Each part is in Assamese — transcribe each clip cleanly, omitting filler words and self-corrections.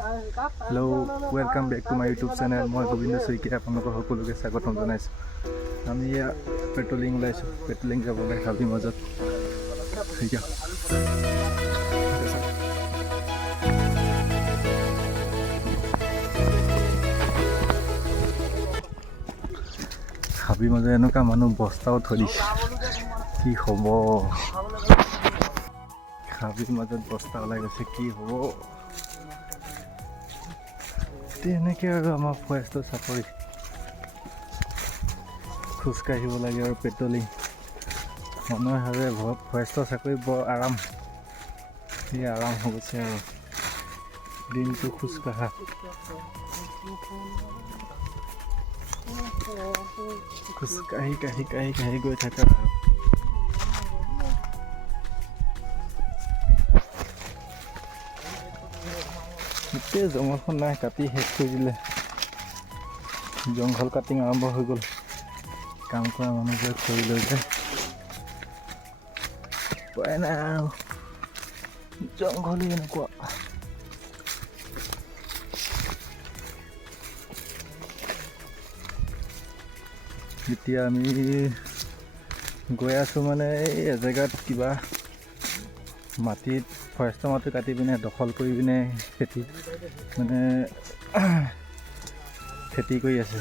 Hello, welcome back to my YouTube channel. মই গোবিন্দ শইকীয়া আপোনালোকক সকলোকে স্বাগতম জনাইছোঁ। আমি পেট্ৰলিং ওলাইছোঁ, পেট্ৰলিং যাবলৈ হাবিৰ মাজত। হাবিৰ মাজত এনেকুৱা মানুহ বস্তাও থৈ দিছে, কি হ'ব? হাবিৰ মাজত বস্তা ওলাই গৈছে, কি হ'ব? তেনেকৈ আৰু আমাৰ ফৰেষ্টৰ চাকৰি খোজকাঢ়িব লাগে আৰু পেট্ৰলিং। মানুহে ভাবে ফৰেষ্টৰ চাকৰি বৰ আৰাম, এই আৰাম হৈ গৈছে আৰু দিনটো খোজকাঢ়া। খোজকাঢ়ি কাঢ়ি কাঢ়ি কাঢ়ি গৈ থাকা আৰু গোটেই জংঘলখন নাই, কাটি শেষ কৰি দিলে। জংঘল কাটিং আৰম্ভ হৈ গ'ল। কাম কৰা মানুহবোৰে খৰি লৈ যায়, উপায় নাই আৰু জংঘলেই এনেকুৱা। এতিয়া আমি গৈ আছোঁ মানে এই এজেগাত কিবা মাটিত ফৰেষ্টৰ মাটি কাটি পিনে দখল কৰি পিনে খেতি কৰি আছে।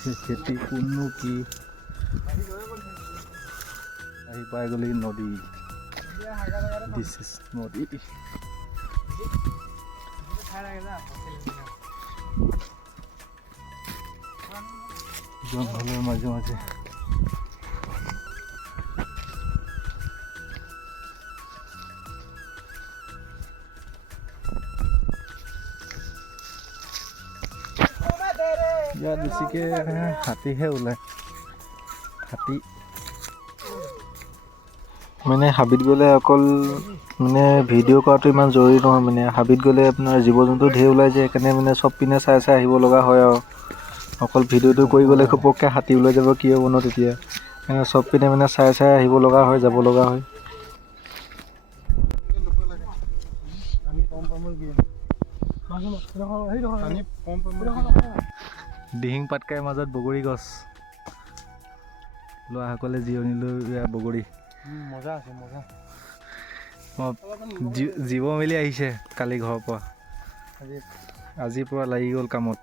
সেই খেতি কোননো কি আহি পাই গ'লি নদী। দিছ ইজ নদী। জংঘলৰ মাজে মাজে ইয়াত বেছিকৈ হাতীহে ওলায়। হাতী মানে হাবিত গ'লে অকল মানে ভিডিঅ' কৰাটো ইমান জৰুৰী নহয়। মানে হাবিত গ'লে আপোনাৰ জীৱ জন্তু ঢেৰ ওলাই যায়, সেইকাৰণে মানে চব পিনে চাই চাই আহিব লগা হয় আৰু অকল ভিডিঅ'টো কৰি গ'লে ঘপককৈ হাতী ওলাই যাব, কি হ'ব ন তেতিয়া। চব পিনে মানে চাই চাই আহিব লগা হয়, যাব লগা হয়। দিহিং পাটকাইৰ মাজত বগৰী গছ, ল'ৰাসকলে জিৰণি লৈ বগৰী মজা আছে, মজা। জীৱ মেলি আহিছে কালি ঘৰৰ পৰা, আজিৰ পৰা লাগি গ'ল কামত।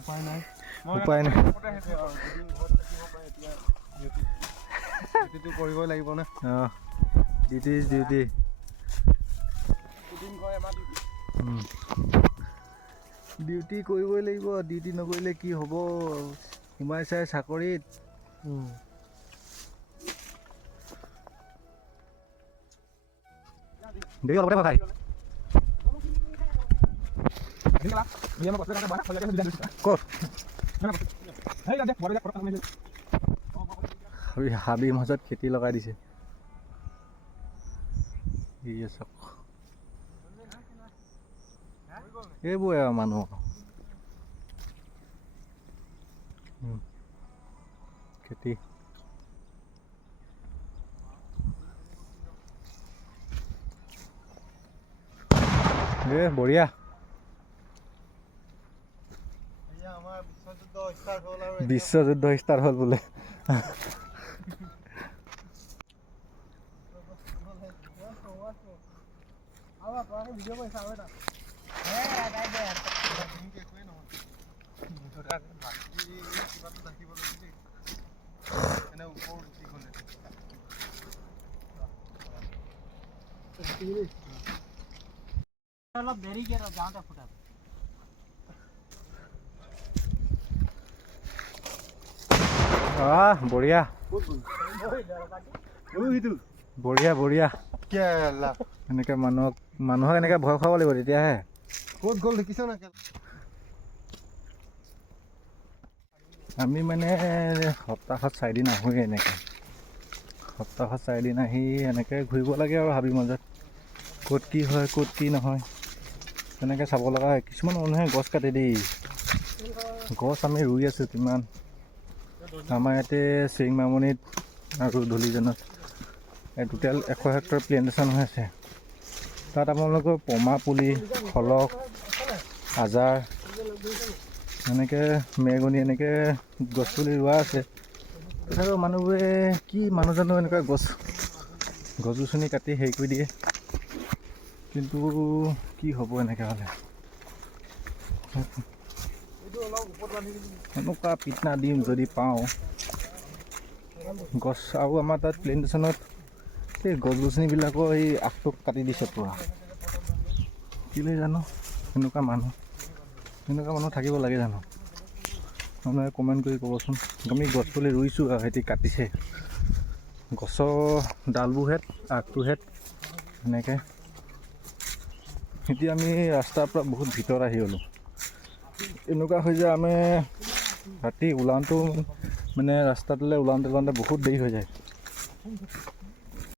উপায় নাই কৰিবই লাগিব না। Duty is duty. ডিউটি কৰিবই লাগিব, ডিউটি নকৰিলে কি হ'ব? সোমাই চাই চাকৰিত। দেৰি অলপতে ভাগাই হাবিৰ মাজত খেতি লগাই দিছে। এইবোৰে আৰু মানুহ খেতি। বঢ়িয়া। বিশ্বযুদ্ধ ষ্টাৰ্ট হ'ল বোলে। অলপ দেৰিকে যাওঁতে ফুটাব। বঢ়িয়া বঢ়িয়া বঢ়িয়া। এনেকে মানুহক এনেকে ভয় খুৱাব লাগিব, তেতিয়াহে। ক'ত গ'ল দেখিছ না? আমি মানে সপ্তাহত 4 দিন আহোঁৱে। সপ্তাহত 4 দিন আহি এনেকৈ ঘূৰিব লাগে আৰু হাবিৰ মাজত। ক'ত কি হয়, ক'ত কি নহয়, তেনেকৈ চাব লগা হয়। কিছুমান মানুহে গছ কাটে দেই। গছ আমি ৰুই আছোঁ কিমান। আমাৰ ইয়াতে চিংমামনিত আৰু ধূলিজনত টোটেল 100 হেক্টৰ প্লেণ্টেশ্যন হৈ আছে। তাত আপোনালোকৰ পমা পুলি, খলক, আজাৰ, এনেকৈ মেগনি এনেকৈ গছ পুলি ৰোৱা আছে। তথাপিও মানুহবোৰে কি মানুহ জানো এনেকুৱা গছ গছনি কাটি হেৰি কৰি দিয়ে। কিন্তু কি হ'ব এনেকৈ হ'লে? এনেকুৱা পিটনা দিম যদি পাওঁ গছ। আৰু আমাৰ তাত প্লেণ্টেশ্যনত এই গছ গছনিবিলাকৰ এই আগটোক কাটি দিছে পূৰা। কেলৈ জানো এনেকুৱা মানুহ থাকিব লাগে জানো? মানুহে কমেণ্ট কৰি ক'বচোন। আমি গছ পুলি ৰুইছোঁ আৰু সিহঁতি কাটিছে গছৰ ডালবোৰহেঁত আগটোহেঁত এনেকৈ। এতিয়া আমি ৰাস্তাৰ পৰা বহুত ভিতৰত আহি গ'লোঁ। এনেকুৱা হৈ যায় আমি ৰাতি ওলাওঁতেও মানে ৰাস্তাটোলৈ ওলাওঁতে বহুত দেৰি হৈ যায়।